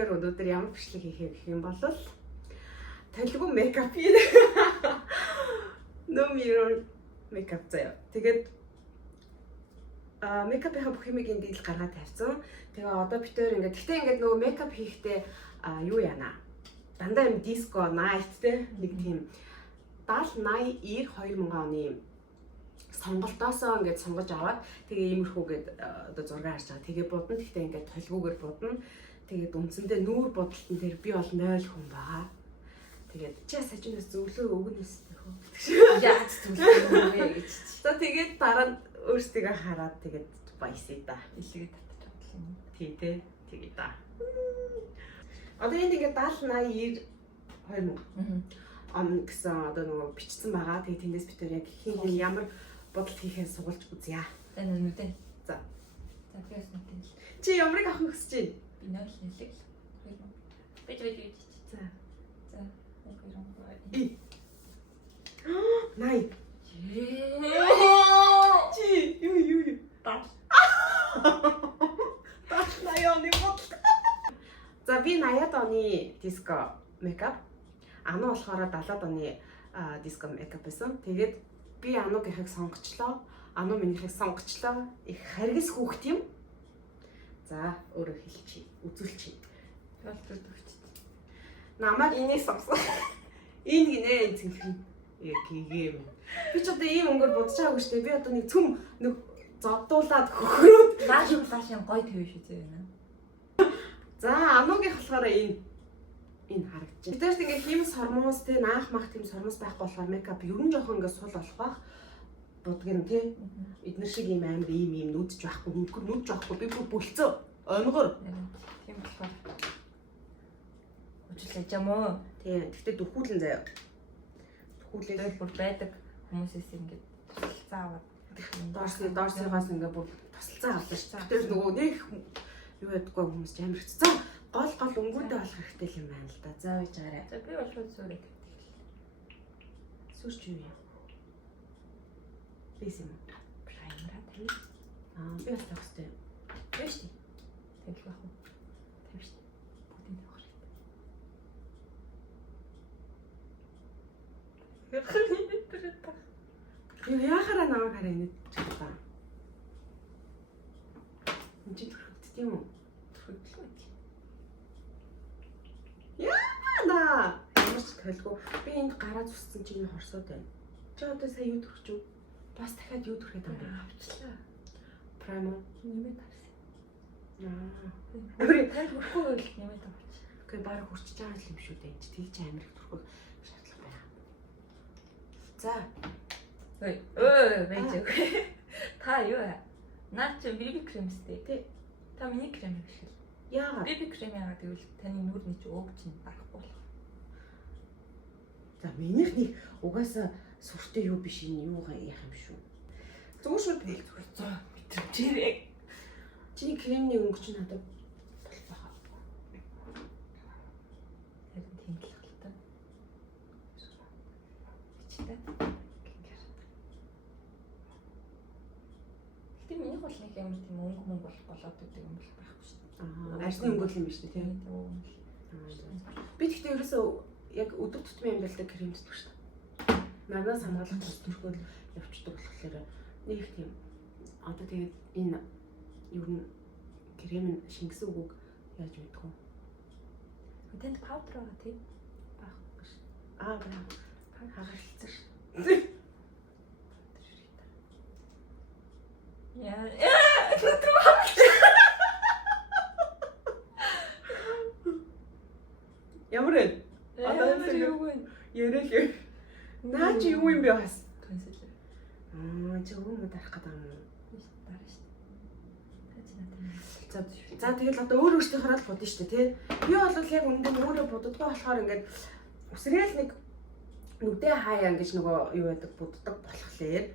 дээр өнөөдөр ямар бичлэг хийх гэх юм бол толиго мейкап ий. No mirror makeup заяа. Тэгээд мейкапын бүх юмыг энэ дийл гаргаад тавьсан. Тэгээ одоо бид тээр ингээд гэхдээ ингээд нөгөө мейкап хийхдээ юу яана. Дандаа юм диско найт те нэг тийм 70 80 2000 оны сонголтоосоо ингээд сонгож аваад тэгээ иймэрхүүгээд одоо зураг харж байгаа. Тэгээ будна. Гэхдээ ингээд толгойгоор будна. Тэгээд үндсэндээ нүүр будалтан дээр би бол 0 хүн байгаа. Тэгээд чи сажинаас зөвлөө өгнөс нөхөө. Яаж зөвлөө вэ гэж. За тэгээд дараа нь өөрсдөө хараад тэгээд баясаа да. Илгээд татчих юм. Тий тээ. Тэгээд да. Одоо энэ ингээд 70 80 2000 гэсэн одоо нөгөө бичсэн байгаа. Тэгээд тэндээс бид тээр яг хин ямар бодолт хийхээ сугалж үзье. За нүдэн. За. За тэгээс нүдэн. Чи ямарыг авах хүсэж байна? Би 0 хэлэг. Бэж. За. За. И. Най. Чи юу. Тал. Найоны бодолт. За би 80-ад оны диско мейкап. Ану болохоор 70-ад оны диско мейкап байсан. Тэгээд би Анугийнхыг сонгочлоо. Ану минийхийг сонгочлоо. Их харгас хүүхд юм. За өөрөө хэлчихье. Үзүүлчихье. Толтод өгчтэй. Намайг Энийг сонгосон. энэ гинэ цэнхэр. Гэгэм. Би ч одоо ийм өнгөөр бодож байгаагүй шүү дээ. Би одоо нэг цөм нэг зоддуулаад хөхрөөд Лаашин гой төв шүү дээ байна. За Анугийнх болохоор энэ харагдаж байна. Тэдэрт ингээ хийм сормоос те наах мах тийм сормоос байхгүй болохоор мейкап ер нь жоохон ингээ сул болох бах. Будгэн те. Эднэр шиг ийм амар ийм нүдж байхгүй, хөнгөр нүдж байхгүй. Би бүр бүлцөө. Онгор. Тийм болохоор. Өчөлж юм уу? Тийм. Гэхдээ дөхүүлэн заяа. Дөхүүлээ бүр байдаг хүмүүсээс ингээд тусалцаа аваад доорсыгоос ингээ бүр тусалцаа авдаг ш. Тэр нөгөө нэг юу ядгүй хүмүүс амар хэцүү. За гол өнгөндөө болох хэрэгтэй юм байна л да. За үйж гараа. За би бол шууд сүрэг. Сүрч юу юм? Бис юм. Праймера тий. Би бас тавих хэрэгтэй. Тэвш тий. Тэвш бах уу? Тэвш. Бүгдийг тавих хэрэгтэй. Яахаараа намайг хараа энэ чата. Энд чи төрөгддөг юм уу? Төрөгдлөө. Яана. Ямар ч толгүй. Би энд гараа зүссэн чинь хорсоод байна. Чи одоо сая юу төрөх ч юу? Бас дахиад юу төрөхөд байгаа юм Авчлаа. Праймо Нэмээд тавьсан. Өөрийн тань хүрхгүй байл нэмээд тавьчих. Гэхдээ баг хүрчиж байгаа юм шүү дээ. Тэг чи амир их төрөх шаардлага байна. За. Байж үг. Та юу вэ? Наа чи биби кремстэй тий. Та миний крем биш л. Яагаад? Биби крем яагаад гэвэл таны нүрний чи ууг чинь барахгүй болох. За минийх нэг угаасаа сүртэй юу биш энэ юугаа яах юм шүү. Зүгээр шүү дээ. Зүгээр 100 м чирэг. Чиний кремний өнгө чинь надад болбаха. Яг тийм л хэлтэй. Бичтэй. Гэтэ минийх бол нэг ямар тийм өнгө болоод байдаг юм бол байхгүй шүү дээ. Арсны өнгө юм биш үү тийм. Би тэгтээ ерөөсөө яг өдөр тутмын амьдралдаа крем зүтдэг шүү дээ. Надаас хамгаалах тус төрхөөл явчихдаг болохоор нэг тийм одоо тэгээд энэ ер нь крем нь шингэсэн үгүйг яаж мэдэх вэ? Тэнд паудер байгаа тийм Байхгүй ш. Байна. Хагаралцсан ш. Яа. Ямар вэ? Одоо юу вэ? Ярэл. Наа чи юу юм бэ бас? Консилер. Чи өвөө дарах гэдэг юм уу? Дараа шүү дээ. За тэгэл одоо өөр өөртөө хараад бодно шүү дээ тий. Би бол яг өмнө өөрөө буддаггүй болохоор ингээд үсрээл нэг нүдээ хаяа ингэж нөгөө юу байдаг буддаг болохоор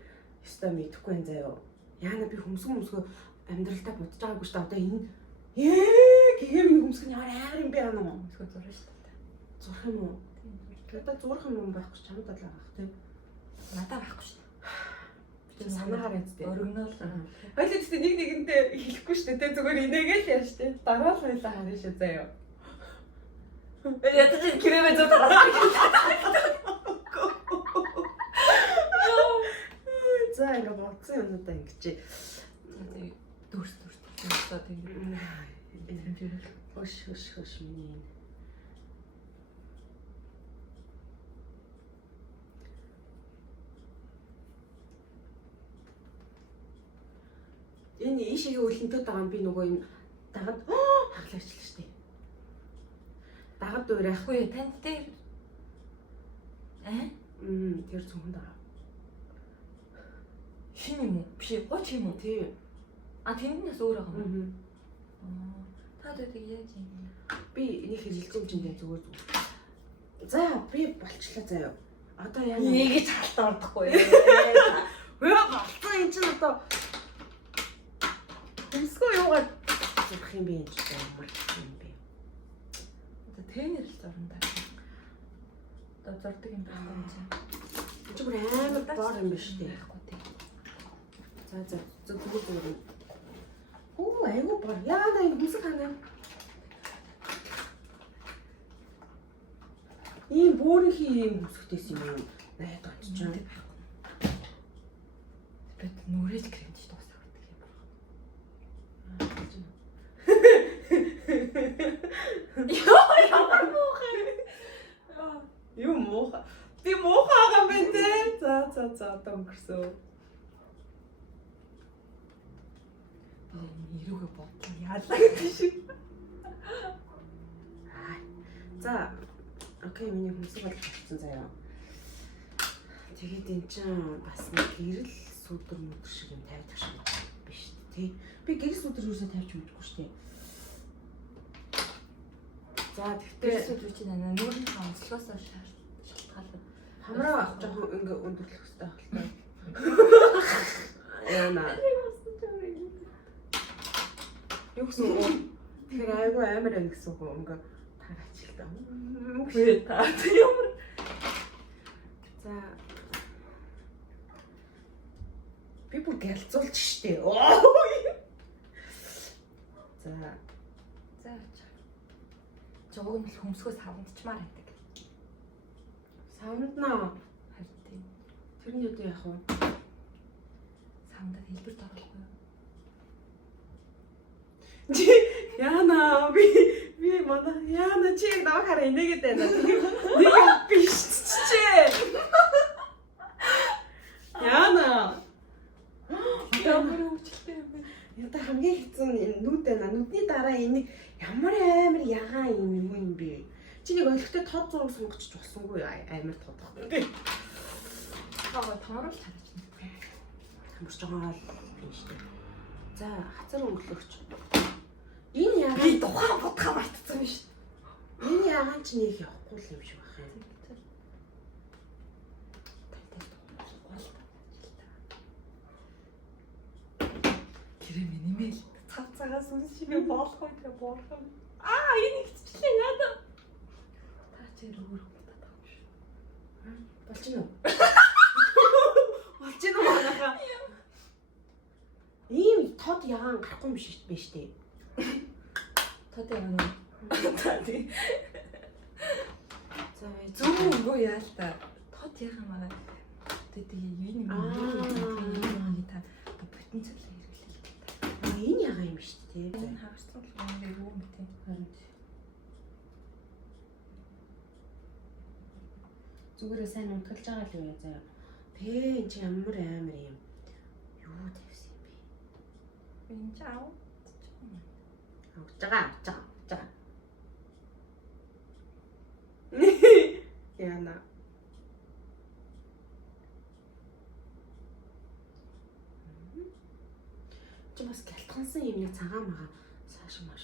ёстой мэдэхгүй юм заяа. Яана би хөмсгөө амьдралдаа будж байгаагүй шүү дээ. Одоо энэ гэгэм нэг хөмсгөн ямар юм бэ яана мó. Өсгөө зурна шүү дээ. Зурх юм уу? Тэгээд зурх юм байхгүй чамд л байгаа тий. Надаа байхгүй шүү дээ. Би санаагаар яцтэй. Өргөнөөл. Хоёул ч нэг нэгэнтэй хэлэхгүй шүү дээ. Зүгээр инээгээл яаж тий. Дараа л хоёлаа харна шүү заяа. Ядаж кремээ зөв тараад. За ингээ бодсон юмудаа ингэж. Дөрс одоо тийм. Хөш миний. Энэ ийшээ өлөнтөд байгаа юм би нөгөө юм дагад хаглаачлаа штэ. Дагад дуурайхгүй танд дээр тэр зөвхөн даа. Шин юм уу? Биш гоч юм уу? Тийм. Тэнднээс өөр байгаа юм. Та дэдэг яаж юм? Би энийг хэрэгжилж юм чинь зүгээр. За би болчлаа заяа. Одоо яа нэг ч халтаа ордохгүй. Болцсон юм чинь одоо Тэсгүй юугаар зурх юм бэ энэ ч ямар юм бэ. Одоо тренер л зурна даа. Одоо зурдаг юм байна юм чинь. Чи бүр амар бор юм биш үү? За зүгээр. Айгу бор. Яа энэ бүсэг ханаа. Ийм бөөрийнхий ийм бүсгтэйс юм. Найд очиж. Бэт нүрэж кремч дуусах. Ямар муухай. Юу муухай. Би муухай байгаа юм байна те. За одоо өнгөрсөн. Би ирүүгээ бодлоо яалаа гэдэг шиг. За окей миний хүнсэг болсон заяа. Тэгээд эн чинь бас нэг гэрэл сүдэр мүдэр шиг юм тавьдаг шиг биш тий. Би гэрэл сүдэр юусаа тавьж мэдгүй штэ. За тэгтээ сүдэр чинь нүүрний онцлогоос шалтгаалаад хамраа жоохон ингээ өндөрлөх хэрэгтэй байна. Яна. Юу гэсэн үг? Тэгэхээр айгүй амар ань гэсэн үг ингээ таач л та. Үгүй та ямар. За би бүр гэлцүүлж штэ. За жог нь хөмсгөөс хавдчмаар байдаг. Савнднаа. Харин тийм. Тэрний одоо яах вэ? Савндаа хэлбэрт оруулахгүй юу? Яна би манай яна чи яг наваа хараа инээгээд байна. Нэг биш чичээ. Яна. Ямар өвчлөлтэй юм бэ? Ята хамгийн хэцүү нь нүд байна. Нүдний дараа энийг ямар амар ягаан юм бэ? Чи нэг ойлгохтой тод зураг сонгочих болсонгүй амар тодох. Хаа томруулж хараач. Хамарч байгаа л биш үү? За хацар өнгөлөгч. Энэ ягаан Би тухайн бодхаа мартсан биш. Энэ ягаан ч нэг явахгүй л юм шиг байна. Гэрээ минимэл цав цагаас үн шиг болох байх боорхон. Энэ ихчлээ надаа. Та чи өөр хутаад байгаа юм шиг. Болчихно уу? Болчихно уу манайха? Ийм тод ягаан гарахгүй юм шиг биш үү? Тод ягаан уу? Тий. За Зүг өнгөө яал та. Тод ягаан маа. Тэгээд энэ юм та бүтэн цэглээ хэрэглээ. энэ ягаан юм шүү дээ. Энэ хагассан л юм юу юм бэ? Харин зүгээрээ сайн унтгалж байгаа л юу яа заяа. Тэ энэ чи ямар амар юм. Юу тавьсан юм бэ? Энэ чаа. Авч байгаа. Яна. Чи бас гялтгансан юм нэг цагаан мага цааш маш.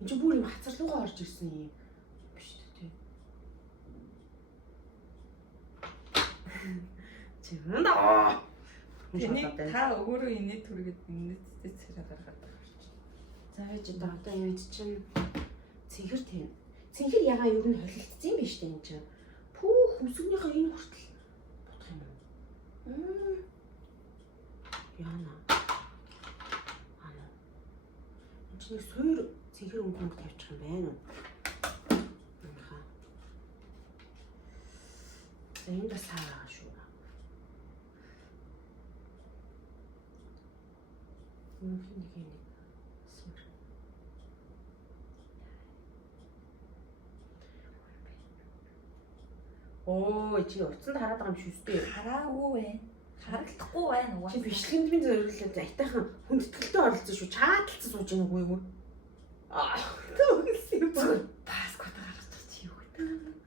Энд чи бүр юм хацарлуугаа орж ирсэн юм биш үү? Чи мандаа. Та өөрөө инээ түргээд инээдтэй царай гаргаад байгаа шүү. За ээж одоо энэ чинь цэнхэр тийм. Цэнхэр ягаан ер нь холилдсон юм биш үү энэ чинь. Пүүх хүсгнийхээ энэ хүртэл бодох юм уу? Яна. Ана. Энд чинь суур цэнхэр өнгөнд тавьчих юм байна уу? За энд бас саа байгаа шүү. Нэг смэр. Оо чи утсанд хараад байгаа юм шүү дээ. Хараагүй байна. Харагдахгүй байна уу? Чи бичлэгэнд зориулаад айтайхан хүндэтгэлтэй оролцсон шүү. Чааталцсан сууж ийн үгүй юу? Аа төгс юм ба. Паскорд гаргаж чи юу гэдэг.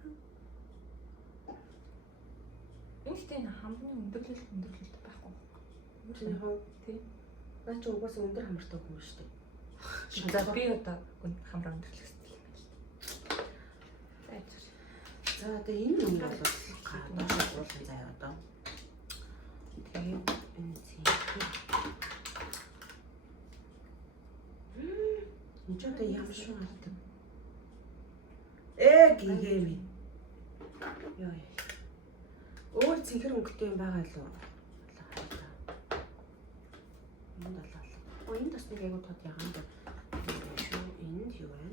Энд тийм хамгийн өндөрлөлт байхгүй. Чиний хоо тий. наа чи угаасаа өндөр хамартай хүн шүү дээ. За би одоо хамраа өндөрлөхсөн юм байна. За одоо энэ юм бол доош уулын заяа одоо. Тэгээд энэ зин. Энд ч одоо ямар шүү гардаг. Гэгээм. Яа. Өөр цэнхэр өнгөтэй юм байгаа л уу? Энд болоо. Энд бас нэг айгуу тод ягаан дээр. Шүү энд юу вэ?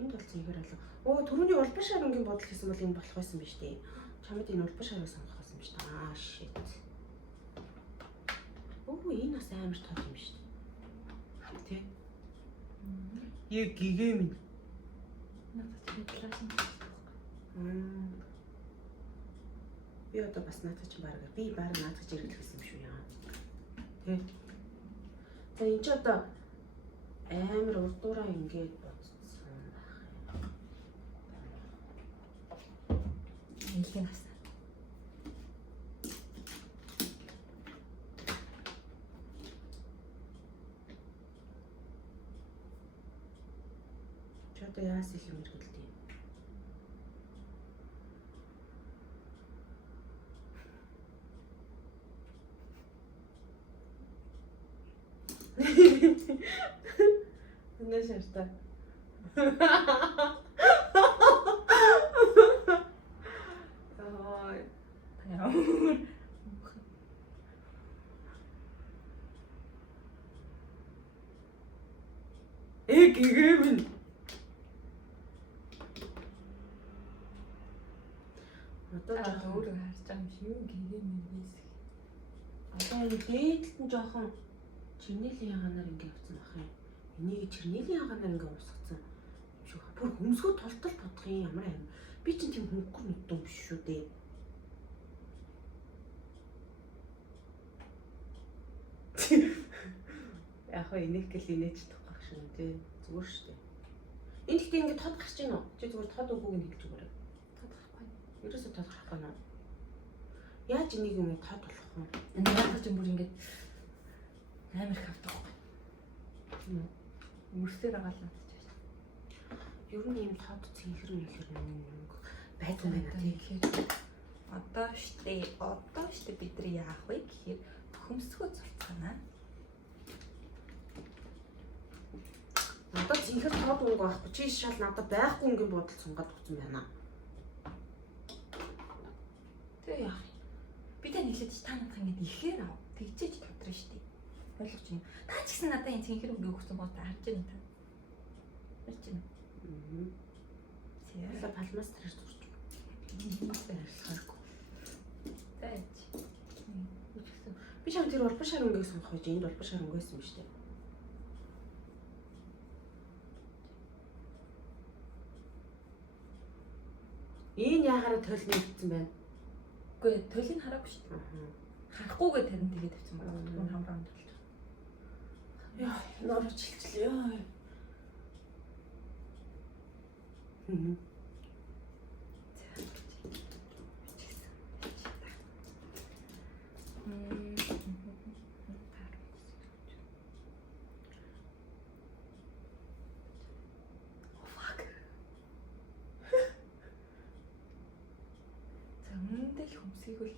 Энд бол цэнхэр алга. Түрүүний улбар шарангийн бодол хийсэн бол энэ болох байсан биз дээ. Чамд энэ улбар шарыг сонгох байсан биз дээ. Shit. Энэ бас амар тод юм шүү дээ. Тэ? Гэгээм. Надад тийм класс юм. Би одоо бас наадах чинь баг наадах гэж ирэхсэн юм шүү яа. Тэ. За энэ ч одоо амар урдуураа ингээд бодсон байх юм. Нэлээд хасаа. Чи одоо яас их юм хэрэгэлдэг юм. Нэг шартай. Ой. Гэгээм. Одоо өөрөө харж байгаа юм шиг юу гэгээм юм. Одоо энэ дээдлэлт нь жоохон чернэлийн ягаанаар ингэ явцсан бах юм. Энийг чернэлийн ягаанаар ингэ уусгацсан юм шиг. Бүр хөмсгөө толтол бодох юм ямар юм. Би чинь тийм хөнгөр нүдэн биш шүү дээ. Яг хоо энийг гэл инээж тохох шин тий. Зүгээр шүү дээ. Энд гэхдээ ингэ тод гарч ийн үү? Чи зүгээр тод үгүйг нь хэлж өгөөрэй. Тод гарахгүй. Ерөөсөө тод гарахгүй наа. Яаж энийг ингэ тод болох вэ? Энэ яагаад ч юм бүр ингэж амар их авдаг байхгүй. Мөрсээр байгаа л надад ч байна. Ер нь ийм тод цэнхэр байсан байна тий. Одоо штэ бид нар яах вэ гэхээр хөмсгөө зурцгаана. Надад цэнхэр тод өнгө байхгүй. Чи шал надад байхгүй өнгөний бодол сунгаад өгсөн байна. Тэгээ яах юм? Би тэ нийлээд та надад ингэж ихээр ав. Тэгчээж тодроо штэ. Ойлгож байна. Та ч гэсэн надад энэ цэнхэр өнгө өгсөн гоо харж байна та. Харж байна. Яла палмас тэр зурч. Таач. Би чам тэр улбар шар өнгөийг сонгох гэж энд улбар шар өнгө байсан юм шүү дээ. Энэ яхаараа тойлны өгсөн байна. Үгүй тойлыг хараагүй шүү дээ. Харахгүйгээ тарин тэгээд тавьсан байна. Энэ хамраа төлж. Яа, норч хилчлээ. Үнэндээ л хөмсгийг бол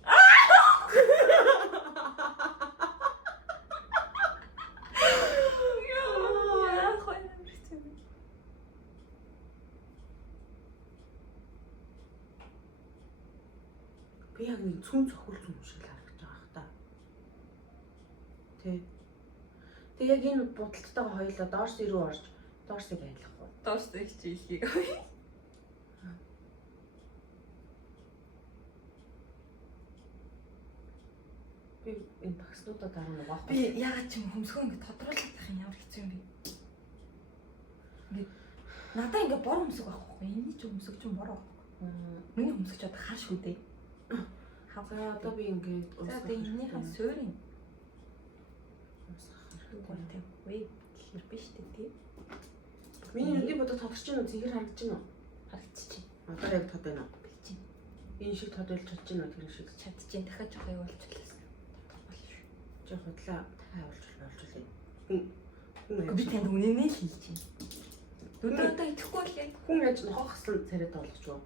би яг нэг цүн цохиулсан юм шиг харагдаж байгаа хта. Тэ. Тэг яг энэ будалтайгаа хоёулаа доорс рүү орж доорсыг айлах уу? доорс их чийлхийг. Би энэ багснуудаа дараа нь угаахгүй. Би ягаад ч юм хөмсгөө ингэ тодруулах юм ямар хэцүү юм бэ? Ингээд надаа ингэ бор хөмсг байхгүй. Энэний ч хөмсг ч бор байхгүй. Миний хөмсг ч одоо хар шүү дээ. За одоо би ингээд За одоо энэнийхэн суурин гол тавьгүй гэхэр биш дээ. Миний нүдний бодод тодорч чинь үү? Зэхэр харагдаж байна уу? Харагдчих. Одоо яг тод байна уу? Бич чинь Энэ шиг тод болж чадж байна уу тэр шиг? чадчихээн дахиад жоох явуулчихлаа. Жоо хотлоо дахиад явуулчихлаа. Би танд үнэнээ л хэлж байна. Өдөртөө итгэхгүй л яг Хүн яаж нохоохсон царайд болгоч юу?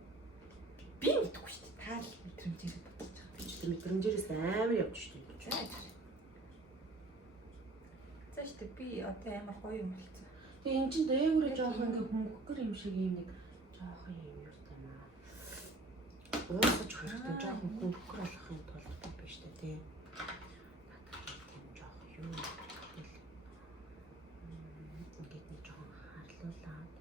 би мэдэхгүй шүү дээ. Та л мэдрэмжээр бодож байгаа. Би ч тэр мэдрэмжээрээс амар явж штеп. За штэ би одоо амар гоё юм болцсон. Тэгээ эн чин дээгүүрээ жоох ингээ хөнгөхгөр юм шиг юм нэг жоох юм юу таймаа. Уусаж хэрэгтэй жоох хөнгөхгөр болохын тулд биш үү тий. Тийм жоох юу ингээд нэг жоох харлуулаад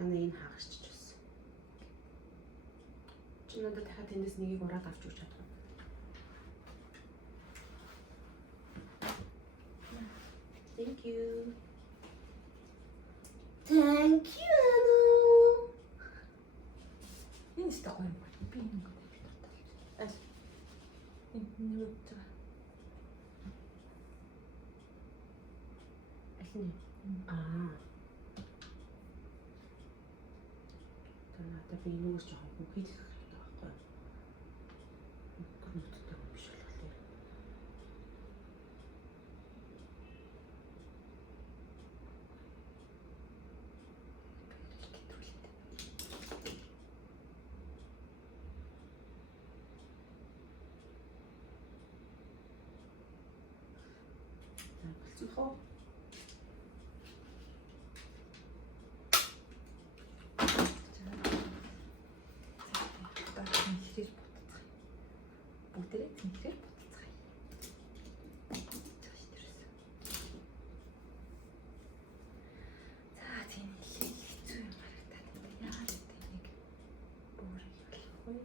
энэ хаагасч байсан. Чи надад дахиад тэндээс нэгийг ураад авч өгч чадах уу? Thank you. Thank you. Энэ ч гоё юм байна. Би ингэ дуртай. Аль Энэ юу гэж байгаа. аль нь? Аа. Надад би энэс жоохон хүүхэлэх хэрэгтэй байхгүй юу? Гүрнэттэй юм биш болов. За болцсон хоо. Бүгдээрээ тэнхрээр буцацгаая. За тийм хэцүү юм харагдаад байна. Яагаад гэдэг нэг бүр ялахгүй.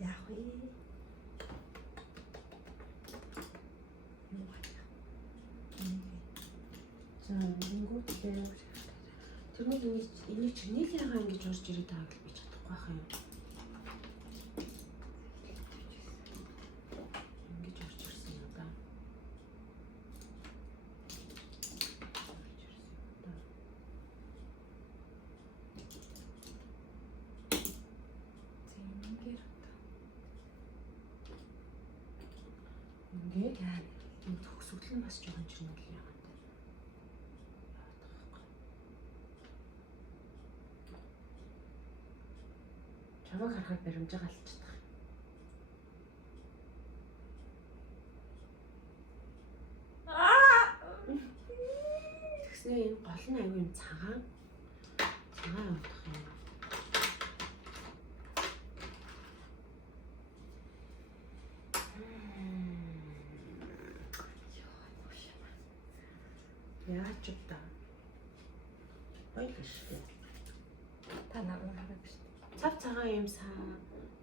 Яах вэ? За ингэвтэй тэрнийг энийг чинээлийн ингэж орж ирээд байгааг л би чадахгүй байх юм. Ингэж орж ирсэн юм да. Ингээд энэ төгсгөл нь бас жоохон чинээл яагаад. Чамайг харахаар баримжаа алчдаг. Тэгснээ энэ гол нь аюу юм цагаан явах юм. Яач удаа. Ойлш. Та нарыг харах шүү. Цав цагаан юм саа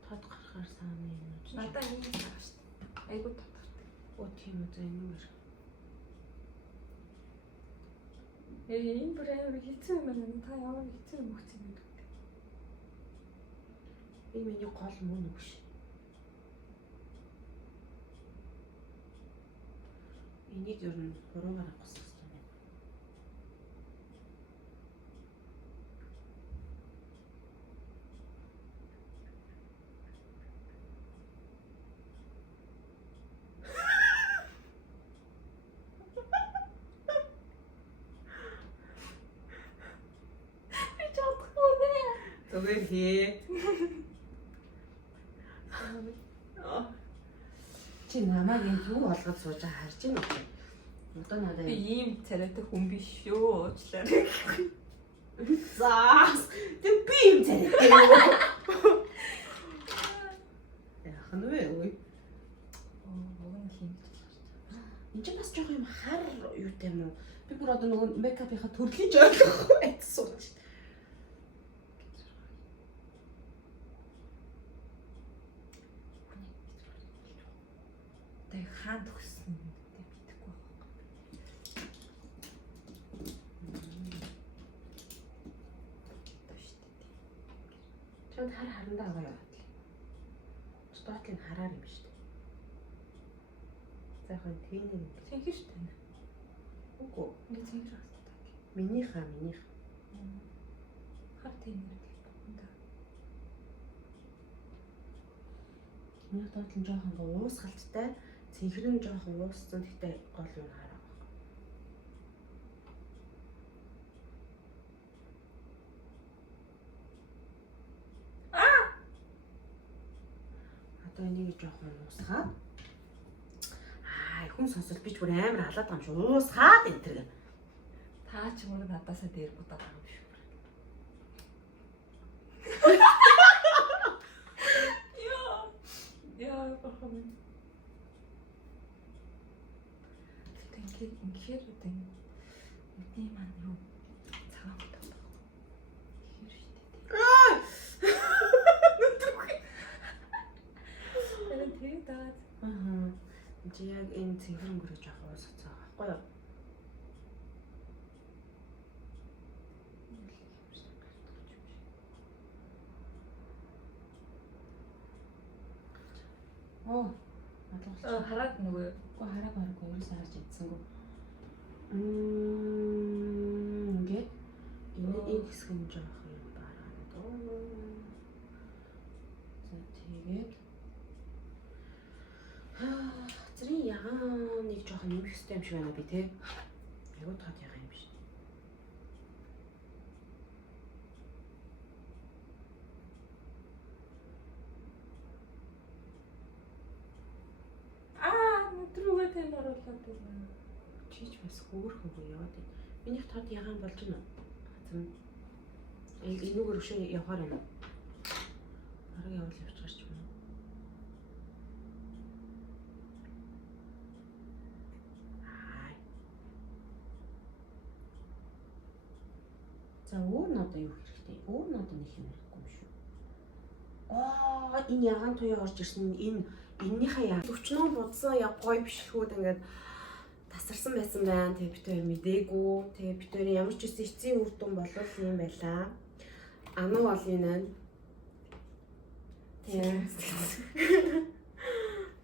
тод гарахаар сааны юм. Надаа энэ байгаа шүү. Айгуу тодорхой. Оо тийм үү энэ мөр. Энэ бүр амар хэцүү юм байна. Та ямар хэцүү юм өгч юм бэ? Энэ миний гол мөн үгш. Энийг ер нь хуруугаар авах хэрэгтэй юм байна. Зүгээр хээ. Чи намайг энэ юу болгож сууж байгаа харж байна уу? Одоо надад Би ийм царайтай хүн биш шүү. Уучлаарай. За. Тэг би юм царайтай юу? Яах нь вэ? Уг нь тийм. Энд чинь бас жоох юм хар юутай юм уу? Би бүр одоо нөгөө мейкапынхаа төрлийг ойлгохгүй байсан. Тэг хаан төгссөн юм мэдэхгүй байна. Чанд хар харандаа байгаа юу? Стоотлын хараар юм шүү дээ. За яг нь тэнэг юм. Цэнхэр шүү дээ. Үгүй. Ингээ цэнхэр хасдаг. Минийх. Хар тэнэг гэх юм. Миний доотлон жоохон уусгалттай, цэнхэр нь жоохон ууссан гэхдээ гол юм хараа. Одоо энийг жоохон уусгаад хүн сонсол бич бүр амар халаад байгаа юм шиг уусгаад энэ тэр. Та ч мөр надаасаа дээр будаад байгаа юм шиг. Яа, бахам. Ингээд үтэн. Эдний маань юу цагаан бодох. Ихэр штэ. Тэр тэгээд Чи яг энэ цэнхэр өнгөрөж авах уусгацгаа байхгүй юу? Оо, хараад нөгөө хараагүй ерөөсөө харж чадсангүй. Ингээд энэ хэсэг нь жоох юм бараа. За тэгээд зэрэг ягаан нэг жоохон нэмэх хэрэгтэй юм шиг байна би те. Ягуу таад ягаа юм биш. Өдрүүгээ тэм оруулаад байна. Чиж бас хөөрхөө яваад байна. Минийх тод ягаан болж байна уу? Хазам. Энүүгээр өшөө явахаар юм уу? Арга явуул явж гарч байна. За өөр нь одоо юу хэрэгтэй? Өөр нь одоо нэг юм ярихгүй юм шүү. Энэ ягаан туяа орж ирсэн эннийхээ яа. Өчнөө будсан яг гоё бишлгүүд ингээд тасарсан байсан байна. Тэгээ бид хоёр мдээгүй. Тэгээ бид хоёрын ямар ч үс эцсийн үр дүн болов юм байлаа. Ану бол энэ. Тэгээ.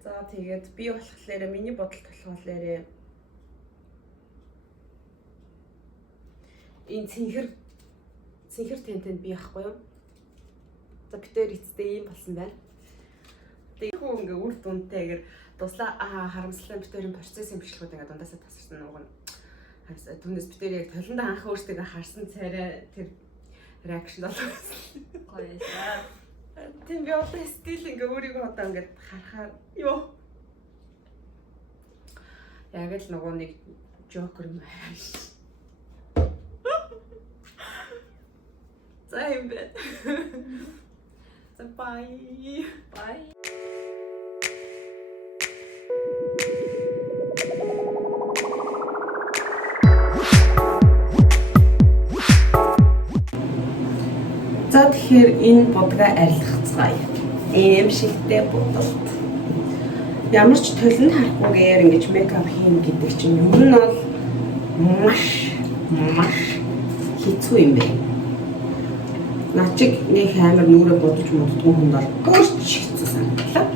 За тэгээд би болохоор миний бодолт болохоор энэ цэнхэр тэнтэнд би яахгүй юу? За бид хоёр эцтэй ийм болсон байна. Тэгээ хөө ингээ үр дүнтэйгээр дуслаа харамслан бид хоёрын процесс имжлэгүүд ингээ дундаасаа тасарсан нууг нь харсан. Түүнээс бид хоёр яг толондоо анх өөртөө харсан царай тэр реакшн болсон. Гоё яа. Тийм би одоо стил ингээ өөрийгөө одоо ингээ харахаар ёо. Яг л нөгөө нэг жокер юм ааш. За юм бэ. За bye. Bye. За тэгэхээр энэ будгаа арилгацгаая. Эмшигтэй бодолт. Ямар ч толинд харахгүйгээр ингэж мейкап хийн гэдэг чинь ер нь бол маш хэцүү юм байна. Начиг нэг амар нүрэ бодож моддгүй хүн бол гөрч хэцүү санагдлаа.